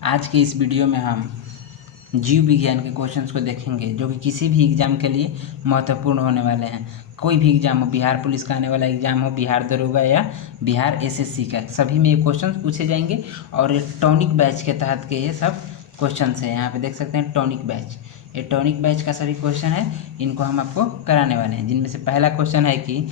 आज के इस वीडियो में हम जीव विज्ञान के क्वेश्चंस को देखेंगे जो कि किसी भी एग्ज़ाम के लिए महत्वपूर्ण होने वाले हैं। कोई भी एग्ज़ाम हो, बिहार पुलिस का आने वाला एग्ज़ाम हो, बिहार दरोगा या बिहार एसएससी का, सभी में ये क्वेश्चंस पूछे जाएंगे। और ये टॉनिक बैच के तहत के ये सब क्वेश्चंस हैं। यहाँ पे देख सकते हैं टॉनिक बैच, ये टॉनिक बैच का सभी क्वेश्चन है, इनको हम आपको कराने वाले हैं। जिनमें से पहला क्वेश्चन है कि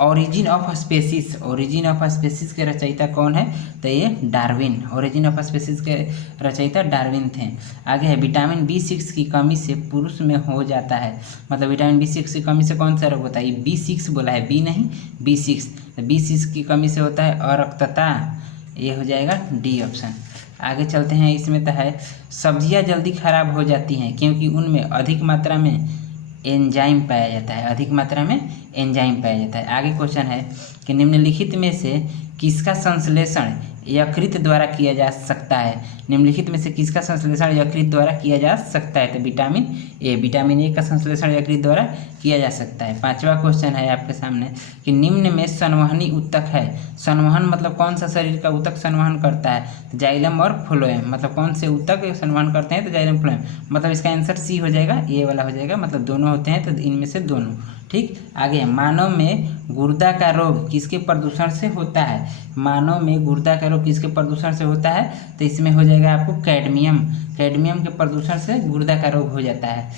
origin of species, origin of species के रचयिता कौन है? तो ये डार्विन, ओरिजिन ऑफ स्पेसिस के रचयिता डार्विन थे। आगे है विटामिन B6 की कमी से पुरुष में हो जाता है, मतलब विटामिन B6 की कमी से कौन सा रोग होता है? ये B6 बोला है, बी नहीं B6, तो B6 की कमी से होता है अरक्तता, ये हो जाएगा डी ऑप्शन। आगे चलते हैं, इसमें तो है सब्जियां जल्दी खराब हो जाती हैं क्योंकि उनमें अधिक मात्रा में एंजाइम पाया जाता है, अधिक मात्रा में एंजाइम पाया जाता है। आगे क्वेश्चन है कि निम्नलिखित में से किसका संश्लेषण यकृत द्वारा किया जा सकता है? निम्नलिखित में से किसका संश्लेषण यकृत द्वारा किया जा सकता है? तो विटामिन ए का संश्लेषण यकृत द्वारा किया जा सकता है। पांचवा क्वेश्चन है आपके सामने कि निम्न में संवहनी ऊतक है। संवहन मतलब कौन सा शरीर का ऊतक संवहन करता है? तो जाइलम और फ्लोएम, मतलब कौन से ऊतक संवहन करते हैं? तो जाइलम फ्लोएम, मतलब इसका आंसर सी हो जाएगा, ए वाला हो जाएगा, मतलब दोनों होते हैं तो इनमें से दोनों। ठीक। आगे मानव में गुर्दा का रोग किसके प्रदूषण से होता है? मानव में गुर्दा का रोग किसके प्रदूषण से होता है? तो इसमें हो जाएगा आपको कैडमियम, कैडमियम के प्रदूषण से गुर्दा का रोग हो जाता है।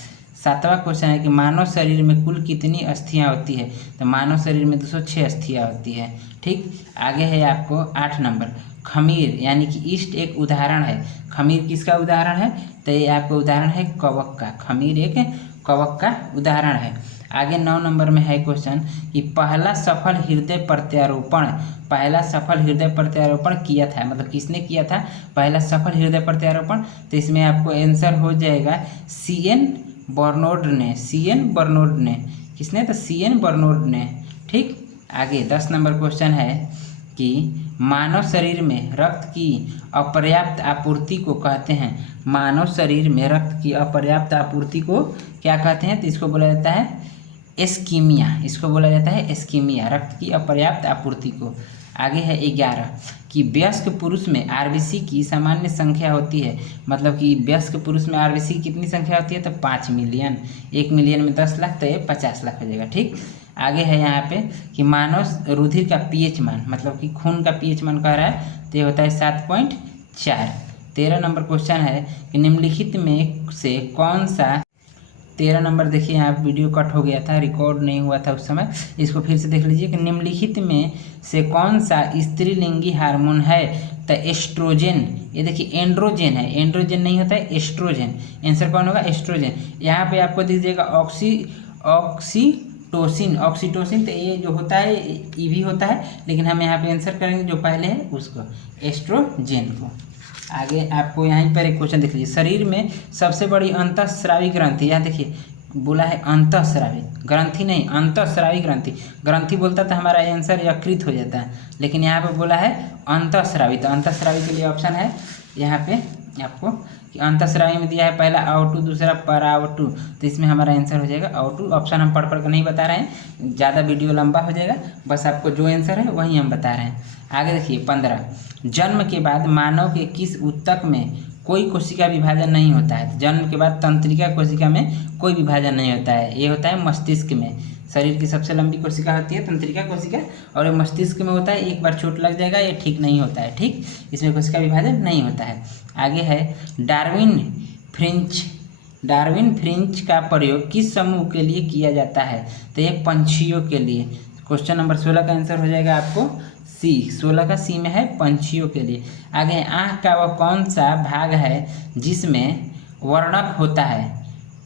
सातवां क्वेश्चन है कि मानव शरीर में कुल कितनी अस्थियां होती है? तो मानव शरीर में 206 अस्थियां होती है। ठीक। आगे है आपको 8 नंबर, खमीर यानी कि ईस्ट एक उदाहरण है। खमीर किसका उदाहरण है? तो ये आपका उदाहरण है कवक का, खमीर एक कवक का उदाहरण है। आगे 9 नंबर में है क्वेश्चन कि पहला सफल हृदय प्रत्यारोपण, पहला सफल हृदय प्रत्यारोपण किया था, मतलब किसने किया था पहला सफल हृदय प्रत्यारोपण? तो इसमें आपको आंसर हो जाएगा CN बर्नौड ने, CN बर्नौड ने। किसने? तो CN बर्नौड ने। ठीक। आगे 10 नंबर क्वेश्चन है कि मानव शरीर में रक्त की अपर्याप्त आपूर्ति को कहते हैं, मानव शरीर में रक्त की अपर्याप्त आपूर्ति को क्या कहते हैं? तो इसको बोला जाता है एस्कीमिया, इसको बोला जाता है एस्कीमिया, रक्त की अपर्याप्त आपूर्ति को। आगे है 11 कि वयस्क पुरुष में RBC की सामान्य संख्या होती है, मतलब कि वयस्क पुरुष में RBC की कितनी संख्या होती है? तो 5 मिलियन, 1 मिलियन में 10 लाख, तो ये 50 लाख हो जाएगा। ठीक। आगे है यहाँ पे कि मानव रुधिर का pH मान, मतलब कि खून का pH मान कह रहा है, तो ये होता है 7.4। 13 नंबर क्वेश्चन है कि निम्नलिखित में से कौन सा, 13 नंबर देखिए, यहाँ वीडियो कट हो गया था, रिकॉर्ड नहीं हुआ था उस समय, इसको फिर से देख लीजिए कि निम्नलिखित में से कौन सा स्त्रीलिंगी हार्मोन है? तो एस्ट्रोजन, ये देखिए एंड्रोजन है, एंड्रोजन नहीं होता है एस्ट्रोजन। आंसर कौन होगा? एस्ट्रोजन। यहाँ पे आपको दीजिएगा ऑक्सीटोसिन, ऑक्सीटोसिन, तो ये जो होता है ये भी होता है, लेकिन हम यहाँ पे आंसर करेंगे जो पहले है उसको, एस्ट्रोजन को। आगे आपको यहीं पर एक क्वेश्चन देख लीजिए, शरीर में सबसे बड़ी अंतःस्रावी ग्रंथि, यहाँ देखिए बोला है अंतःस्रावी ग्रंथि, नहीं अंतःस्रावी ग्रंथि, ग्रंथि बोलता तो हमारा आंसर यकृत हो जाता है, लेकिन यहाँ पे बोला है अंतःस्रावी, तो अंतःस्रावी के लिए ऑप्शन है यहाँ पे आपको कि अंतःस्रावी में दिया है पहला O2, दूसरा परावटु, तो इसमें हमारा आंसर हो जाएगा O2। ऑप्शन हम पढ़ कर नहीं बता रहे हैं, ज़्यादा वीडियो लंबा हो जाएगा, बस आपको जो आंसर है वही हम बता रहे हैं। आगे देखिए 15, जन्म के बाद मानव के किस ऊतक में कोई कोशिका विभाजन नहीं होता है? जन्म के बाद तंत्रिका कोशिका में कोई विभाजन नहीं होता है, ये होता है मस्तिष्क में। शरीर की सबसे लंबी कोशिका होती है तंत्रिका कोशिका, और ये मस्तिष्क में होता है, एक बार चोट लग जाएगा ये ठीक नहीं होता है। ठीक। इसमें कोशिका विभाजन नहीं होता है। आगे है डार्विन फ्रिंज का प्रयोग किस समूह के लिए किया जाता है? तो ये पंछियों के लिए। क्वेश्चन नंबर 16 का आंसर हो जाएगा आपको सी, 16 का सी में है पंछियों के लिए। आगे आँख का वह कौन सा भाग है जिसमें वर्णक होता है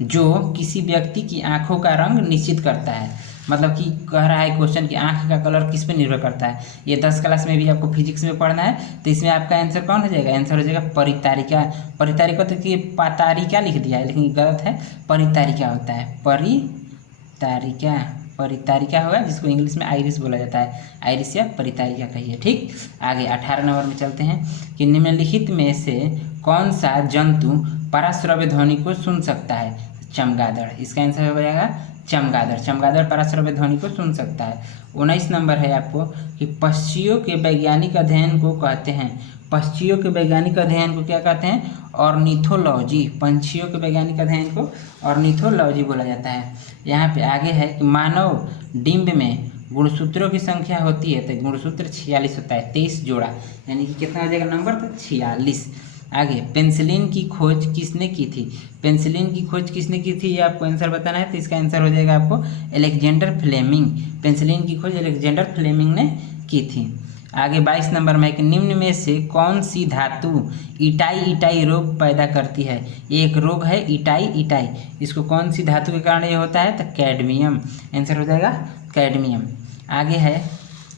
जो किसी व्यक्ति की आंखों का रंग निश्चित करता है? मतलब कि कह रहा है क्वेश्चन कि आंख का कलर किस पे निर्भर करता है? ये 10 क्लास में भी आपको फिजिक्स में पढ़ना है, तो इसमें आपका आंसर कौन हो जाएगा? आंसर हो जाएगा परितारिका। परितारिका तो कि पातारिका लिख दिया है, लेकिन गलत है, परितारिका होता है, परितारिका, परितारिका होगा, जिसको इंग्लिश में आइरिस बोला जाता है, आइरिस या परितारिका कहिए। ठीक। आगे 18 नंबर में चलते हैं कि निम्नलिखित में से कौन सा जंतु पराश्रव्य ध्वनि को सुन सकता है? चमगादड़, इसका आंसर हो जाएगा चमगादड़, चमगादड़ पराश्रव्य ध्वनि को सुन सकता है। 19 नंबर है आपको कि पक्षियों के वैज्ञानिक अध्ययन को कहते हैं, पक्षियों के वैज्ञानिक अध्ययन को क्या कहते हैं? ऑर्निथोलॉजी। पंछियों के वैज्ञानिक अध्ययन को ऑर्निथोलॉजी बोला जाता है। यहाँ पे आगे है कि मानव डिंब में गुणसूत्रों की संख्या होती है, तो गुणसूत्र 46 होता है, 23 जोड़ा, यानी कि कितना हो जाएगा नंबर? तो 46। आगे, पेंसिलिन की खोज किसने की थी? पेंसिलिन की खोज किसने की थी, ये आपको आंसर बताना है। तो इसका आंसर हो जाएगा आपको अलेक्जेंडर फ्लेमिंग। पेंसिलिन की खोज अलेक्जेंडर फ्लेमिंग ने की थी। आगे 22 नंबर में है कि निम्न में से कौन सी धातु इटाई रोग पैदा करती है? ये एक रोग है इटाई। इसको कौन सी धातु के कारण ये होता है? तो कैडमियम। आंसर हो जाएगा कैडमियम। आगे है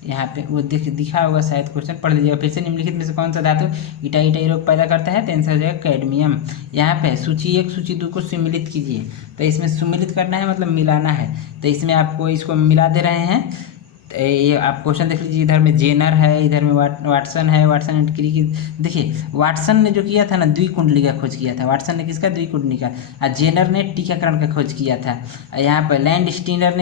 यहाँ पे वो दिखा होगा शायद, क्वेश्चन पढ़ लीजिएगा फिर से। निम्नलिखित में से कौन सा धातु इटाई रोग पैदा करता है? तो आंसर हो जाएगा कैडमियम। यहाँ पे सूची 1 सूची 2 को सम्मिलित कीजिए। तो इसमें सम्मिलित करना है मतलब मिलाना है, तो इसमें आपको इसको मिला दे रहे हैं। ये आप क्वेश्चन देख लीजिए, इधर में जेनर है, इधर में वाटसन है, वाटसन एंड क्रिक। देखिए वाटसन ने जो किया था ना, द्विकुंडली का खोज किया था। वाटसन ने किसका? द्विकुंडली का। और जेनर ने टीकाकरण का खोज किया था। यहाँ पर लैंड स्टीनर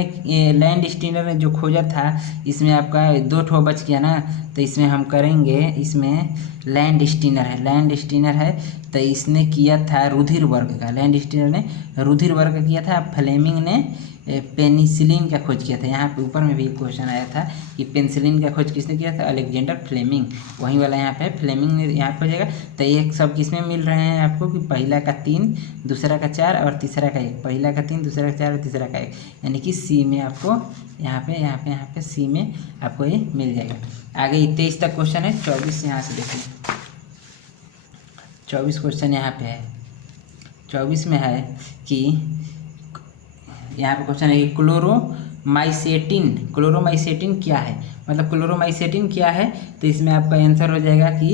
ने जो खोजा था, इसमें आपका 2 ठो बच गया ना, तो इसमें हम करेंगे, इसमें लैंड स्टीनर है, तो इसने किया था रुधिर वर्ग का। लैंड स्टीनर ने रुधिर वर्ग का किया था। फ्लेमिंग ने पेनिसिलिन का खोज किया था। यहाँ पे ऊपर में भी एक क्वेश्चन आया था कि पेनिसिलिन का खोज किसने किया था? Alexander Fleming. वही वाला यहाँ पे फ्लेमिंग ने यहाँ पे हो जाएगा। तो एक सब किसमें मिल रहे हैं आपको कि पहला का 3, दूसरा का 4 और तीसरा का 1। पहला का 3, दूसरा का 4 और तीसरा का 1, यानी कि सी में आपको यहाँ पे सी में आपको ये मिल जाएगा। आगे 23 तक क्वेश्चन है। 24 यहाँ से देखिए, 24 क्वेश्चन यहाँ पे है। 24 में है कि यहाँ पे क्वेश्चन है कि क्लोरोमाइसेटिन क्या है? मतलब क्लोरोमाइसेटिन क्या है? तो इसमें आपका आंसर हो जाएगा कि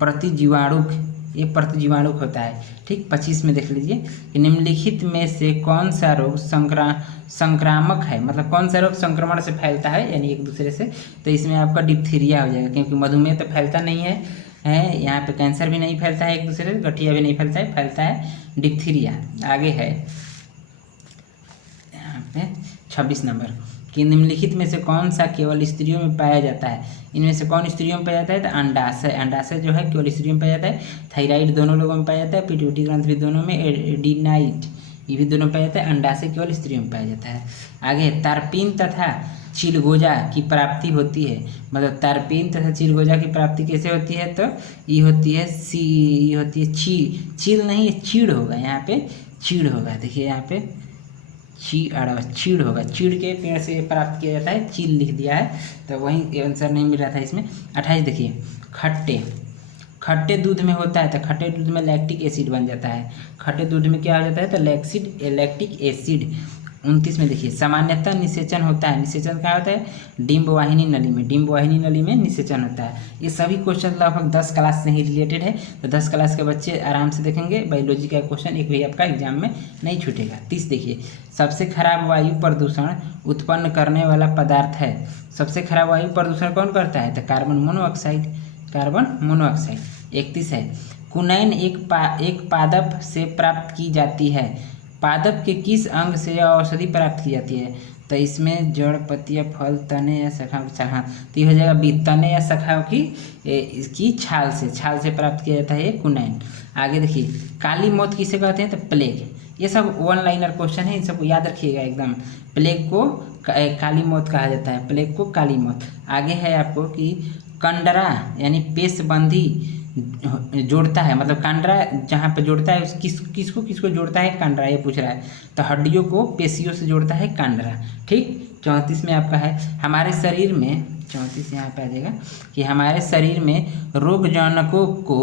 प्रतिजीवाणुक। ये प्रतिजीवाणुक होता है। ठीक, 25 में देख लीजिए कि निम्नलिखित में से कौन सा रोग संक्रामक है? मतलब कौन सा रोग संक्रमण से फैलता है, यानी एक दूसरे से? तो इसमें आपका डिप्थीरिया हो जाएगा, क्योंकि मधुमेह तो फैलता नहीं है। यहाँ पे कैंसर भी नहीं फैलता है एक दूसरे से, गठिया भी नहीं फैलता है डिप्थीरिया। आगे है 26 नंबर कि निम्नलिखित में से कौन सा केवल स्त्रियों में पाया जाता है? इनमें से कौन स्त्रियों में पाया जाता है? तो अंडाशय जो है केवल स्त्रियों में पाया जाता है। थायराइड दोनों लोगों में पाया जाता है। पिट्यूटरी ग्रंथ भी दोनों में। एडिनाइट ये भी दोनों में पाया जाता है। अंडाशय केवल स्त्रियों में पाया जाता है। आगे तारपीन तथा चिलगोजा की प्राप्ति होती है। मतलब तारपीन तथा चिलगोजा की प्राप्ति कैसे होती है? तो ये होती है चील नहीं, चीड़ होगा। यहाँ पे चीड़ होगा। देखिए यहाँ पे चीड़ होगा। चीड़ के पेड़ से प्राप्त किया जाता है। चील लिख दिया है, तो वही आंसर नहीं मिल रहा था इसमें। 28 देखिए, खट्टे दूध में होता है, तो खट्टे दूध में लैक्टिक एसिड बन जाता है। खट्टे दूध में क्या हो जाता है? तो लैक्टिक एसिड। 29 में देखिए, सामान्यतः निषेचन होता है। निषेचन क्या होता है? डिंब वाहिनी नली में निषेचन होता है। ये सभी क्वेश्चन लगभग 10 क्लास से ही रिलेटेड है, तो 10 क्लास के बच्चे आराम से देखेंगे। बायोलॉजी का क्वेश्चन एक भी आपका एग्जाम में नहीं छूटेगा। 30 देखिए, सबसे खराब वायु प्रदूषण उत्पन्न करने वाला पदार्थ है। सबसे खराब वायु प्रदूषण कौन करता है? तो कार्बन मोनोऑक्साइड। 31 है, कुनैन एक पादप से प्राप्त की जाती है। पादप के किस अंग से औषधि प्राप्त की जाती है? तो इसमें जड़, पत्तियाँ, फल, तने या शाखाओं की छाल। हाँ, तो ये हो जाएगा तने या शाखाओं की इसकी छाल से प्राप्त किया जाता है ये कुनैन। आगे देखिए, काली मौत किसे कहते हैं? तो प्लेग। ये सब 1 लाइनर क्वेश्चन है, इन सबको याद रखिएगा एकदम। प्लेग को काली मौत कहा जाता है। प्लेग को काली मौत। आगे है आपको कि कंडरा यानी पेशबंदी जोड़ता है। मतलब कांडरा जहाँ पे जोड़ता है, किसको जोड़ता है? कांडरा, ये पूछ रहा है। तो हड्डियों को पेशियों से जोड़ता है कांडरा। ठीक, 34 में आपका है, हमारे शरीर में 34 यहाँ पे आ जाएगा कि हमारे शरीर में रोग जनकों को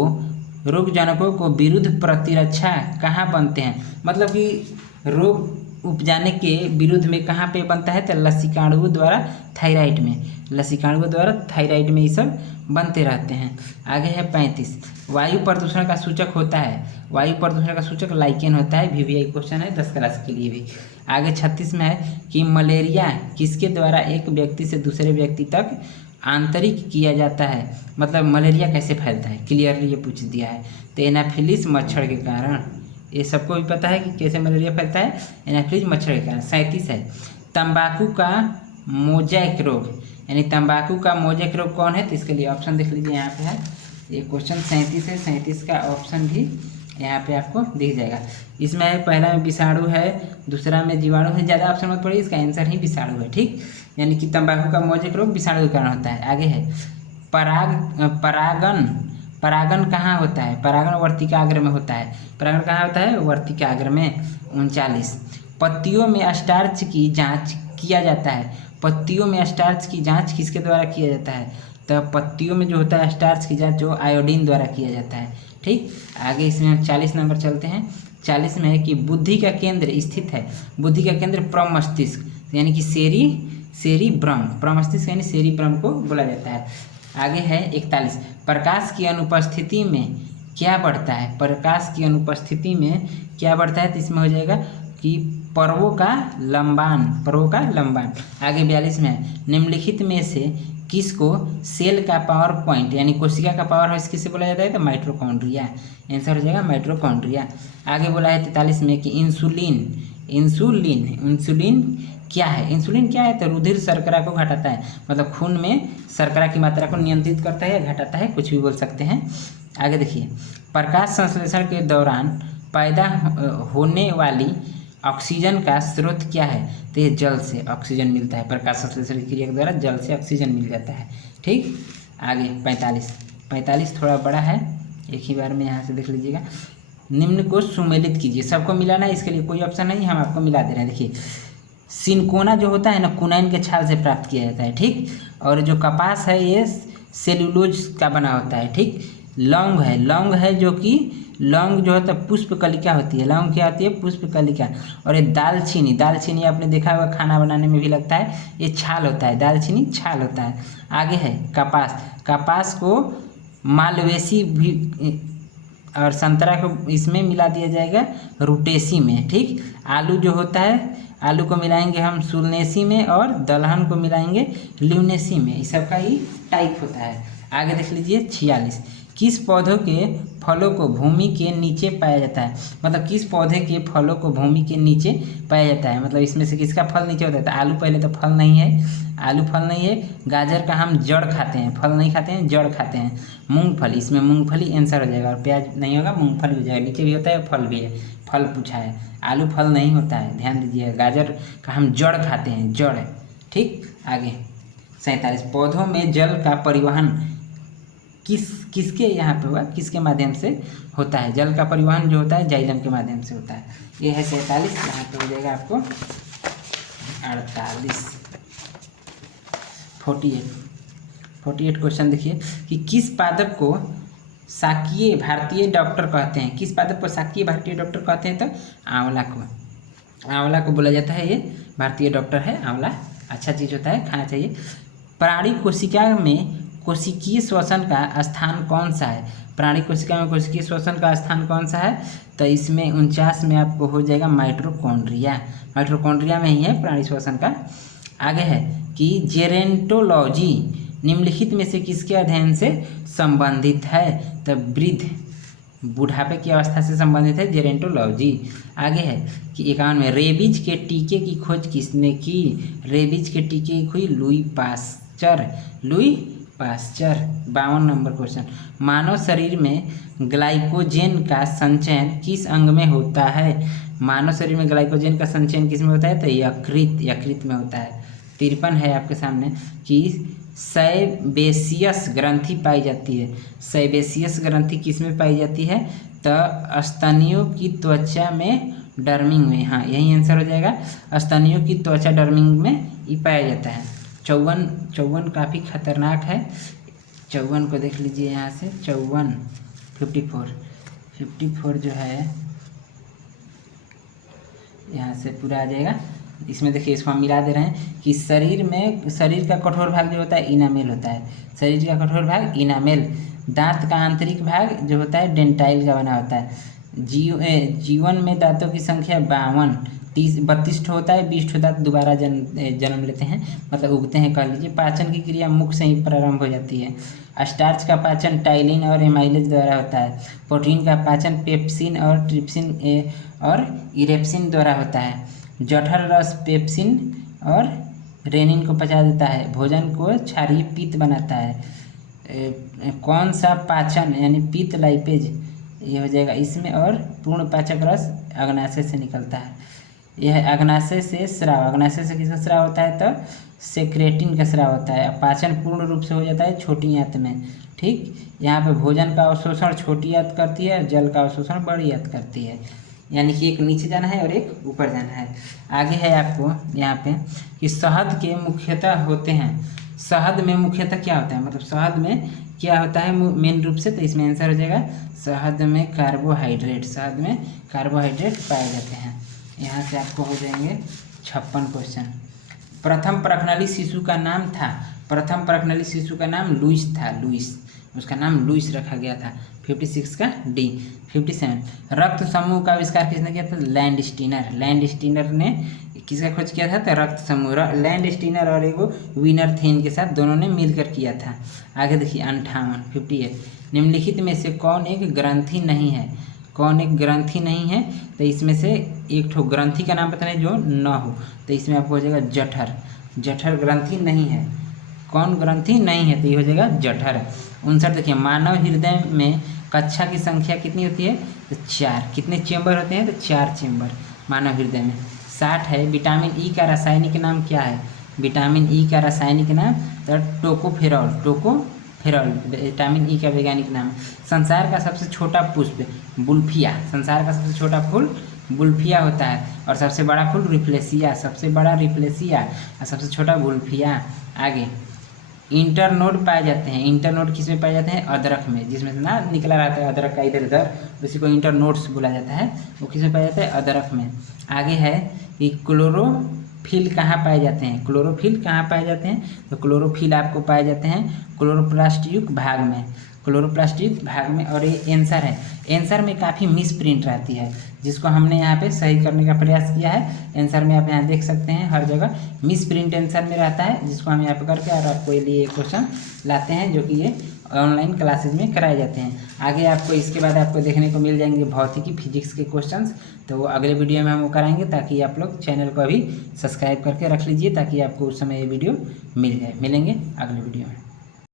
विरुद्ध प्रतिरक्षा कहाँ बनते हैं? मतलब कि रोग उपजाने के विरुद्ध में कहाँ पे बनता है? तो लसिकाणुओं द्वारा थायराइड में ये सब बनते रहते हैं। आगे है 35, वायु प्रदूषण का सूचक होता है। वायु प्रदूषण का सूचक लाइकेन होता है। VVI क्वेश्चन है 10 क्लास के लिए भी। आगे 36 में है कि मलेरिया किसके द्वारा एक व्यक्ति से दूसरे व्यक्ति तक आंतरिक किया जाता है? मतलब मलेरिया कैसे फैलता है, क्लियरली ये पूछ दिया है। तो एनाफिलिस मच्छर के कारण। ये सबको भी पता है कि कैसे मलेरिया फैलता है, एनाफिलिस मच्छर के कारण। 37 है, तंबाकू का मोजैक रोग, यानी तंबाकू का मोजैक रोग कौन है? तो इसके लिए ऑप्शन देख लीजिए, यहाँ पे है ये क्वेश्चन 37 है, 37 का ऑप्शन भी यहाँ पे आपको दिख जाएगा। इसमें है पहला में विषाणु है, दूसरा में जीवाणु है, ज़्यादा ऑप्शन मत पड़िए, इसका आंसर ही विषाणु है। ठीक, यानी कि तंबाकू का मौजिक रोग विषाणु के कारण होता है। आगे है परागन। परागन कहाँ होता है? परागन वर्तिकाग्र में होता है। परागन कहाँ होता है? वर्तिकाग्र में। 39, पत्तियों में स्टार्च की जांच किया जाता है। पत्तियों में स्टार्च की जांच किसके द्वारा किया जाता है? तो पत्तियों में जो होता है स्टार्च की जांच जो आयोडीन द्वारा किया जाता है। ठीक, आगे इसमें हम 40 नंबर चलते हैं। 40 में है कि बुद्धि का केंद्र स्थित है। बुद्धि का केंद्र प्रमस्तिष्क यानी कि सेरिब्रम, प्रमस्तिष्क यानी सेरिब्रम को बोला जाता है। आगे है 41, प्रकाश की अनुपस्थिति में क्या बढ़ता है? प्रकाश की अनुपस्थिति में क्या बढ़ता है? तो इसमें हो जाएगा कि पर्वों का लंबान। आगे 42 में है, निम्नलिखित में से किसको सेल का पावर पॉइंट यानी कोशिका का पावर हाउस किसे बोला जाता है? तो माइटोकॉन्ड्रिया। आंसर हो जाएगा माइटोकॉन्ड्रिया। आगे बोला है 43 में कि इंसुलिन क्या है? इंसुलिन क्या है? तो रुधिर शर्करा को घटाता है, मतलब खून में शर्करा की मात्रा को नियंत्रित करता है या घटाता है, कुछ भी बोल सकते हैं। आगे देखिए, प्रकाश संश्लेषण के दौरान पैदा होने वाली ऑक्सीजन का स्रोत क्या है? तो ये जल से ऑक्सीजन मिलता है। प्रकाश संश्लेषण की क्रिया के द्वारा जल से ऑक्सीजन मिल जाता है। ठीक, आगे 45 थोड़ा बड़ा है, एक ही बार में यहाँ से देख लीजिएगा। निम्न को सुमेलित कीजिए। सबको मिलाना है, इसके लिए कोई ऑप्शन नहीं, हम आपको मिला दे रहे हैं। देखिए, सिनकोना जो होता है ना, कुनाइन के छाल से प्राप्त किया जाता है। ठीक, और जो कपास है ये सेल्यूलोज का बना होता है। ठीक, लौंग है जो कि लौंग जो होता है पुष्प कलिका होती है। लौंग क्या होती है? पुष्प कलिका। और ये दालचीनी आपने देखा होगा खाना बनाने में भी लगता है, ये छाल होता है, दालचीनी छाल होता है। आगे है कपास को मालवेसी भी और संतरा को इसमें मिला दिया जाएगा रूटेसी में। ठीक, आलू जो होता है, आलू को मिलाएंगे हम सुलनेसी में और दलहन को मिलाएंगे ल्यूनेसी में। इस सब का ही टाइप होता है। आगे देख लीजिए 46, किस पौधों के फलों को भूमि के नीचे पाया जाता है? मतलब किस पौधे के फलों को भूमि के नीचे पाया जाता है, मतलब इसमें से किसका फल नीचे होता है? तो आलू पहले तो फल नहीं है। गाजर का हम जड़ खाते हैं, फल नहीं खाते हैं, जड़ खाते हैं। मूंगफली, इसमें मूंगफली आंसर हो जाएगा, और प्याज नहीं होगा, मूंगफली हो जाएगा। नीचे भी होता है, फल भी है, फल पूछा है। आलू फल नहीं होता है, ध्यान दीजिए। गाजर का हम जड़ खाते हैं, जड़। ठीक, आगे 47, पौधों में जल का परिवहन किसके यहाँ पे हुआ, किसके माध्यम से होता है? जल का परिवहन जो होता है जाइलम के माध्यम से होता है। ये है 47, यहाँ पे हो जाएगा आपको 48। 48 क्वेश्चन देखिए कि किस पादप को शाकीय भारतीय डॉक्टर कहते हैं? किस पादप को शाकीय भारतीय डॉक्टर कहते हैं? तो आंवला को बोला जाता है, ये भारतीय डॉक्टर है। आंवला अच्छा चीज़ होता है, खाना चाहिए। प्राणी कोशिका में कोशिकीय श्वसन का स्थान कौन सा है? प्राणी कोशिका में कोशिकीय श्वसन का स्थान कौन सा है? तो इसमें 49 में आपको हो जाएगा माइटोकॉन्ड्रिया में ही है प्राणी श्वसन का। आगे है कि जेरेंटोलॉजी निम्नलिखित में से किसके अध्ययन से संबंधित है? तो वृद्ध बुढ़ापे की अवस्था से संबंधित है जेरेंटोलॉजी। आगे है कि 51 में रेबीज के टीके की खोज किसने की? रेबीज के टीके की खोज लुई पास्चर। 52 नंबर क्वेश्चन, मानव शरीर में ग्लाइकोजेन का संचयन किस अंग में होता है? मानव शरीर में ग्लाइकोजेन का संचयन किस में होता है? तो यकृत में होता है। 53 है आपके सामने कि सैबेसियस ग्रंथि पाई जाती है। सैबेसियस ग्रंथि किस में पाई जाती है? तो स्तनियों की त्वचा में, डर्मिंग में। हाँ, यही आंसर हो जाएगा, स्तनियों की त्वचा डर्मिंग में ये पाया जाता है। 54 काफ़ी खतरनाक है। 54 को देख लीजिए यहाँ से। 54 जो है यहाँ से पूरा आ जाएगा। इसमें देखिए, इसको हम मिला दे रहे हैं कि शरीर का कठोर भाग जो होता है इनामेल होता है। शरीर का कठोर भाग इनामेल। दांत का आंतरिक भाग जो होता है डेंटाइल का बना होता है। जीवन में दांतों की संख्या 32 होता है। 20 दांत दोबारा जन्म लेते हैं, मतलब उगते हैं कह लीजिए। पाचन की क्रिया मुख से ही प्रारंभ हो जाती है। स्टार्च का पाचन टाइलिन और एमाइलेज द्वारा होता है। प्रोटीन का पाचन पेप्सिन और ट्रिप्सिन और इरेप्सिन द्वारा होता है। जठर रस पेप्सिन और रेनिन को पचा देता है। भोजन को क्षारीय पित्त बनाता है। कौन सा पाचन यानी पित्त लाइपेज ये हो जाएगा इसमें, और पूर्ण पाचक रस अग्नाशय से निकलता है। यह अग्नाशय से स्राव, अग्नाशय से किसका स्राव होता है तो सेक्रेटिन का स्राव होता है। पाचन पूर्ण रूप से हो जाता है छोटी आंत में। ठीक, यहाँ पे भोजन का अवशोषण छोटी आंत करती है, जल का अवशोषण बड़ी आंत करती है। यानी कि एक नीचे जाना है और एक ऊपर जाना है। आगे है आपको यहाँ पे कि शहद के मुख्यतः होते हैं, शहद में मुख्यतः क्या होता है, मतलब शहद में क्या होता है मेन रूप से, तो इसमें आंसर हो जाएगा शहद में कार्बोहाइड्रेट, शहद में कार्बोहाइड्रेट पाए जाते हैं। यहाँ से आपको हो जाएंगे 56 क्वेश्चन। प्रथम प्रखनली शिशु का नाम था, प्रथम प्रखनली शिशु का नाम लुइस था, लुइस, उसका नाम लुइस रखा गया था। 56 का डी। 57 रक्त समूह का आविष्कार किसने किया था, लैंड स्टीनर, लैंड स्टीनर ने किसका खोज किया था तो रक्त समूह, लैंड स्टीनर और एगो विनर थेन के साथ दोनों ने मिलकर किया था। आगे देखिए 58 निम्नलिखित में से कौन एक ग्रंथि नहीं है, कौन एक ग्रंथि नहीं है, तो इसमें से एक ठो ग्रंथि का नाम बताना है जो न हो, तो इसमें आपको हो जाएगा जठर, जठर ग्रंथि नहीं है। कौन ग्रंथि नहीं है तो ये हो जाएगा जठर। 59 देखिए मानव हृदय में कक्षा की संख्या कितनी होती है तो 4, कितने चेंबर होते हैं तो 4 चेंबर मानव हृदय में। 60 है विटामिन ई का रासायनिक नाम क्या है, विटामिन ई का रासायनिक नाम तो टोकोफेरॉल, टोकोफेरॉल विटामिन ई का वैज्ञानिक नाम। संसार का सबसे छोटा पुष्प बुल्फिया, संसार का सबसे छोटा फूल बुल्फिया होता है, और सबसे बड़ा फूल रिफ्लेसिया, सबसे बड़ा रिफ्लेसिया और सबसे छोटा बुल्फिया। आगे इंटरनोड पाए जाते हैं, इंटरनोड किस में पाए जाते हैं, अदरक में, जिसमें से ना निकला रहता है अदरक का इधर उधर, उसी को इंटरनोड्स बोला जाता है, वो किस में पाया जाता है अदरक में। आगे है कि क्लोरोफिल कहाँ पाए जाते हैं, क्लोरोफिल कहाँ पाए जाते हैं तो क्लोरोफिल आपको पाए जाते हैं क्लोरोप्लास्ट युक्त भाग में, क्लोरोप्लास्ट युक्त भाग में। और ये आंसर है, आंसर में काफ़ी मिस प्रिंट रहती है जिसको हमने यहाँ पे सही करने का प्रयास किया है। आंसर में आप यहाँ देख सकते हैं हर जगह मिस प्रिंट आंसर में रहता है, जिसको हम यहाँ पे करके और आपको लिए क्वेश्चन लाते हैं जो कि ये ऑनलाइन क्लासेज में कराए जाते हैं। आगे आपको इसके बाद आपको देखने को मिल जाएंगे भौतिकी फिजिक्स के क्वेश्चंस, तो वो अगले वीडियो में हम वो कराएंगे, ताकि आप लोग चैनल को अभी सब्सक्राइब करके रख लीजिए ताकि आपको उस समय ये वीडियो मिल जाए। मिलेंगे अगले वीडियो में।